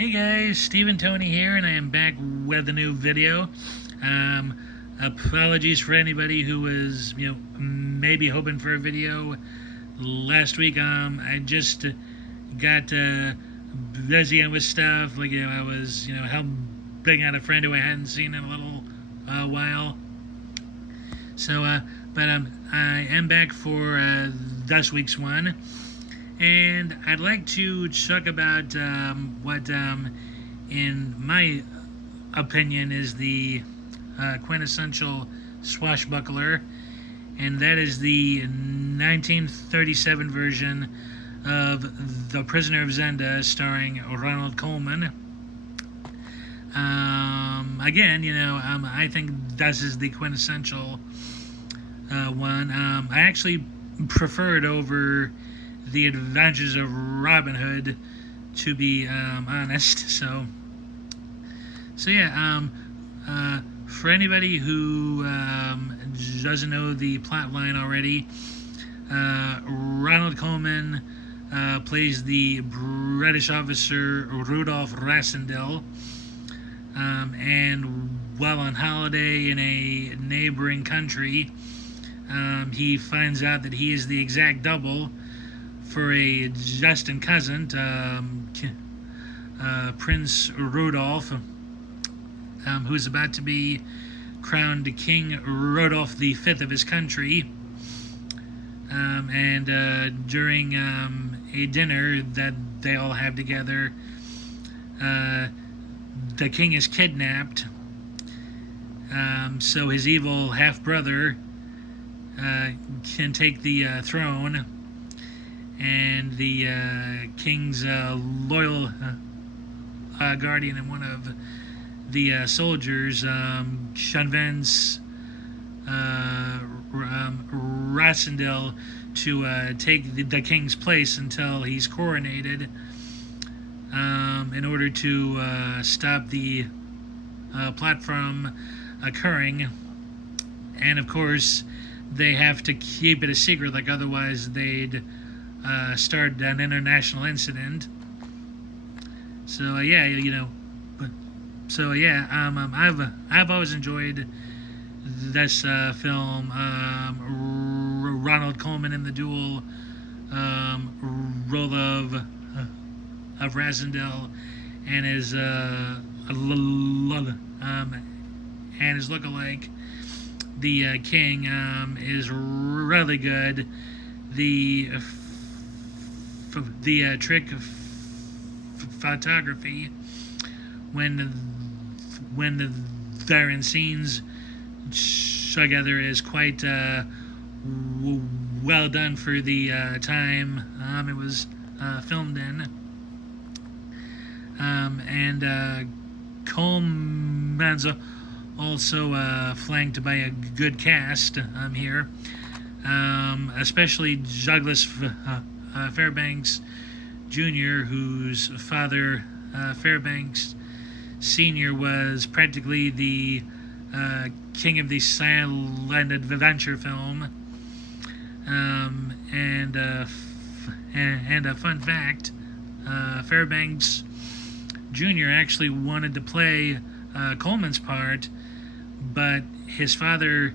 Hey guys, Steve Tony here, and I am back with a new video. Um, Apologies for anybody who was, maybe hoping for a video last week. I just got busy with stuff. I was, helping out a friend who I hadn't seen in a little while. So, I am back for this week's one. And I'd like to talk about what, in my opinion, is the quintessential swashbuckler, and that is the 1937 version of The Prisoner of Zenda, starring Ronald Colman. I think this is the quintessential one. I actually prefer it over The Adventures of Robin Hood, to be honest. For anybody who doesn't know the plot line already, Ronald Colman plays the British officer Rudolph Rassendyll, and while on holiday in a neighboring country, he finds out that he is the exact double for a distant cousin, Prince Rudolph, who's about to be crowned King Rudolph V of his country. During a dinner that they all have together, the king is kidnapped, so his evil half-brother can take the throne, and the king's loyal guardian and one of the soldiers convince Rassendyll to take the king's place until he's coronated, in order to stop the plot from occurring. And of course, they have to keep it a secret, otherwise they'd start an international incident. I've always enjoyed this film. Ronald Colman in the dual role of Rassendyll, and his lookalike, the king, is really good. The trick photography when they're in scenes together is quite well done for the time it was filmed in. Coleman's also flanked by a good cast here, especially Douglas Fairbanks Jr., whose father, Fairbanks Sr., was practically the king of the silent adventure film. And a fun fact, Fairbanks Jr. actually wanted to play Coleman's part, but his father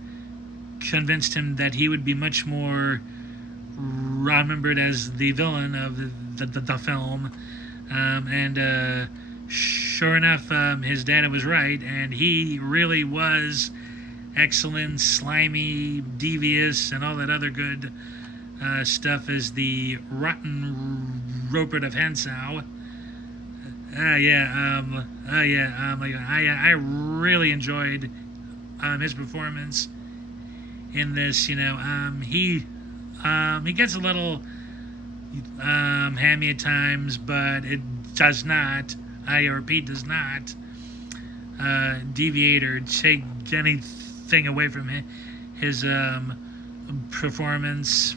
convinced him that he would be much more remembered as the villain of the film. Sure enough, his dad was right, and he really was excellent, slimy, devious, and all that other good stuff as the rotten Rupert of Hentzau. I really enjoyed his performance in this. He gets a little hammy at times, but it does not, I repeat, does not deviate or take anything away from his performance.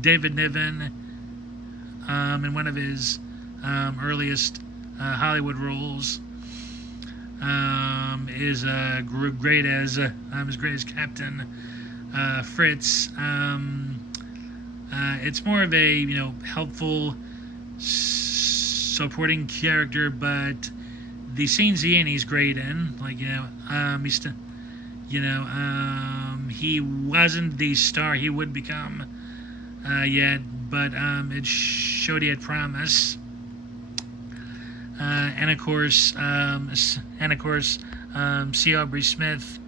David Niven, in one of his earliest Hollywood roles, is great as Captain Fritz. It's more of a helpful supporting character, but the scenes he's great in. Like, he's he wasn't the star he would become yet, but it showed he had promise. And of course, C. Aubrey Smith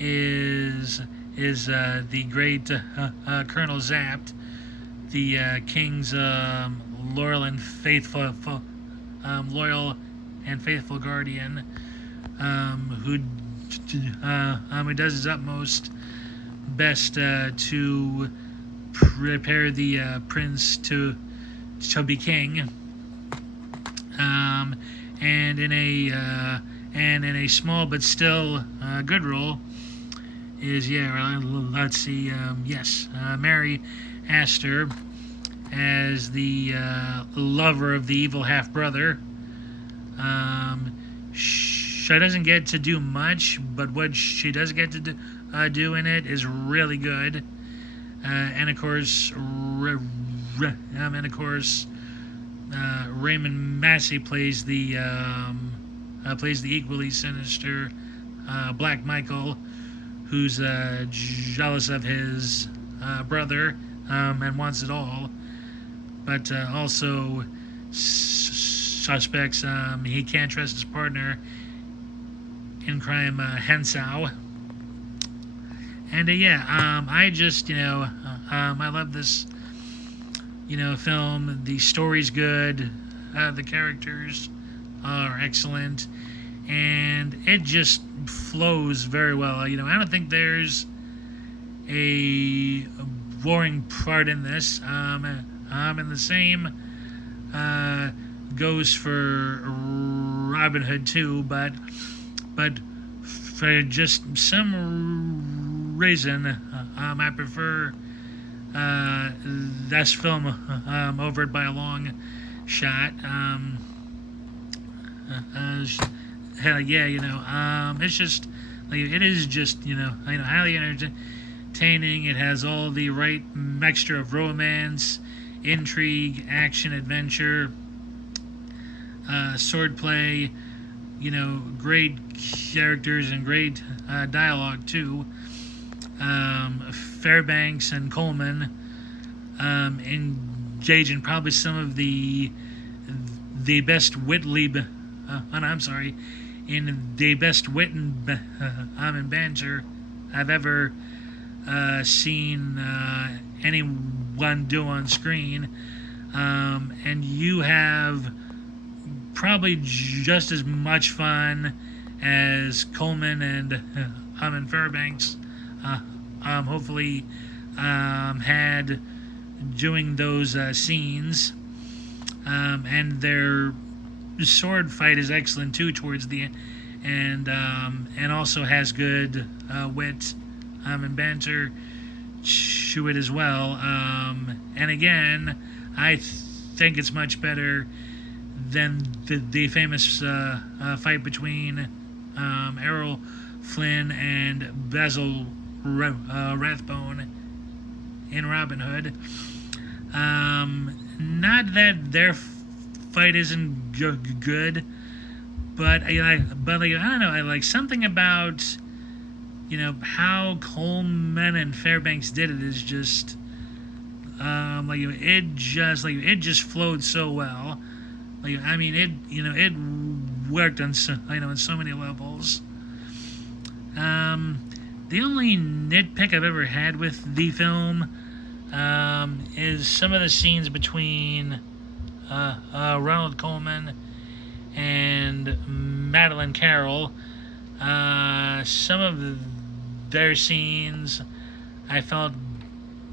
is the great Colonel Zapt, the King's loyal and faithful guardian, who does his utmost best to prepare the prince to be king. And in a small but still good role is let's see, Mary Astor as the lover of the evil half brother. She doesn't get to do much, but what she does get to do in it is really good. And of course, Raymond Massey plays the equally sinister Black Michael, who's jealous of his brother and wants it all, but also suspects he can't trust his partner in crime, Hensau. And I just I love this film. The story's good, the characters are excellent, and it just flows very well. I don't think there's a boring part in this. And the same goes for Robin Hood too, but for just some reason, I prefer this film over it by a long shot. It's just it is just highly entertaining. It has all the right mixture of romance, intrigue, action, adventure, swordplay. Great characters and great dialogue too. Fairbanks and Coleman engage in probably some of the best wit and banter I've ever seen anyone do on screen. And you have probably just as much fun as Coleman and Fairbanks hopefully had doing those scenes. And their sword fight is excellent too towards the end, and also has good wit and banter to it as well. And again, I think it's much better than the famous fight between Errol Flynn and Basil Rathbone in Robin Hood. Not that their fight isn't good, but I don't know. I like something about how Coleman and Fairbanks did it is just it just flowed so well. It worked on in so many levels. The only nitpick I've ever had with the film is some of the scenes between Ronald Coleman and Madeline Carroll. Some of their scenes I felt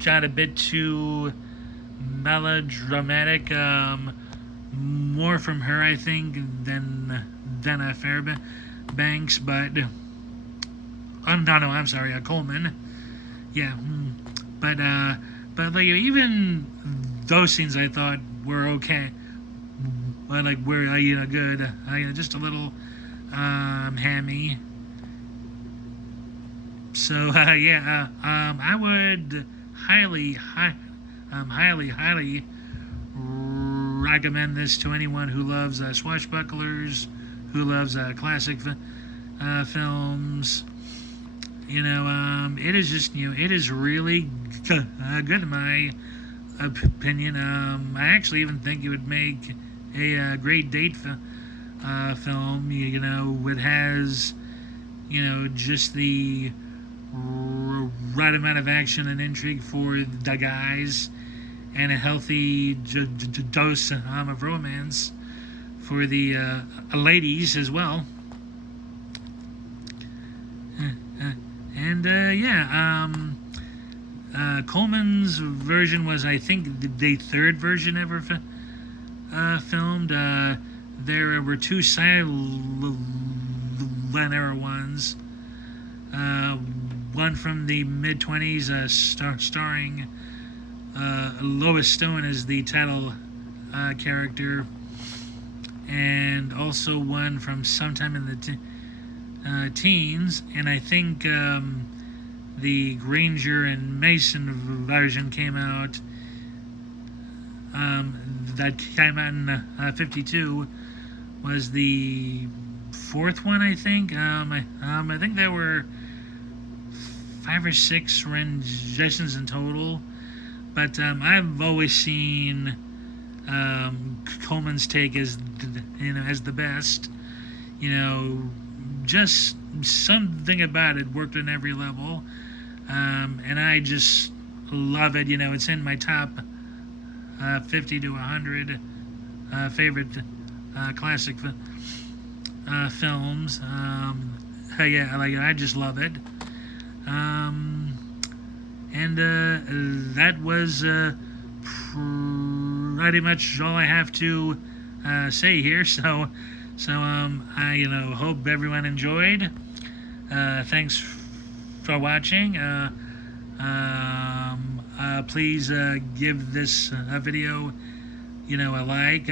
got a bit too melodramatic, more from her, I think, than Fairbanks, but I'm sorry, Coleman. Yeah, but even those scenes I thought were okay. But were good. Just a little hammy. So I would highly recommend this to anyone who loves swashbucklers, who loves classic films. It is just, it is really good in my opinion. I actually even think it would make a great date film. It has, just the right amount of action and intrigue for the guys, and a healthy dose of romance for the ladies as well. Coleman's version was, I think, the third version ever filmed. There were two silent era ones. One from the mid-20s, starring Lois Stone as the title character, and also one from sometime in the teens, and I think the Granger and Mason version came out. That came out in '52. Was the fourth one, I think. I think there were 5 or 6 renditions in total, but I've always seen Coleman's take as as the best. Just something about it worked on every level, and I just love it. It's in my top 50 to 100 favorite classic films. I just love it. That was pretty much all I have to say here. So I hope everyone enjoyed. Thanks for watching. Please give this video a like.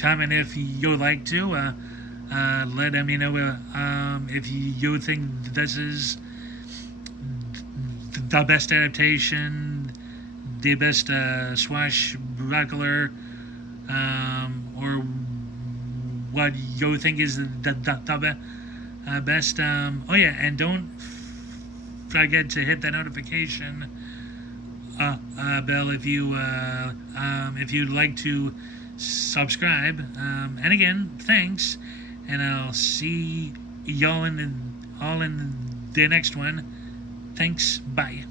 Comment if you would like to. Let me know if you think this is the best adaptation, the best Swashbuckler, or what you think is the best. And don't forget to hit that notification bell if you'd like to subscribe. And again, thanks, and I'll see y'all in the next one. Thanks. Bye.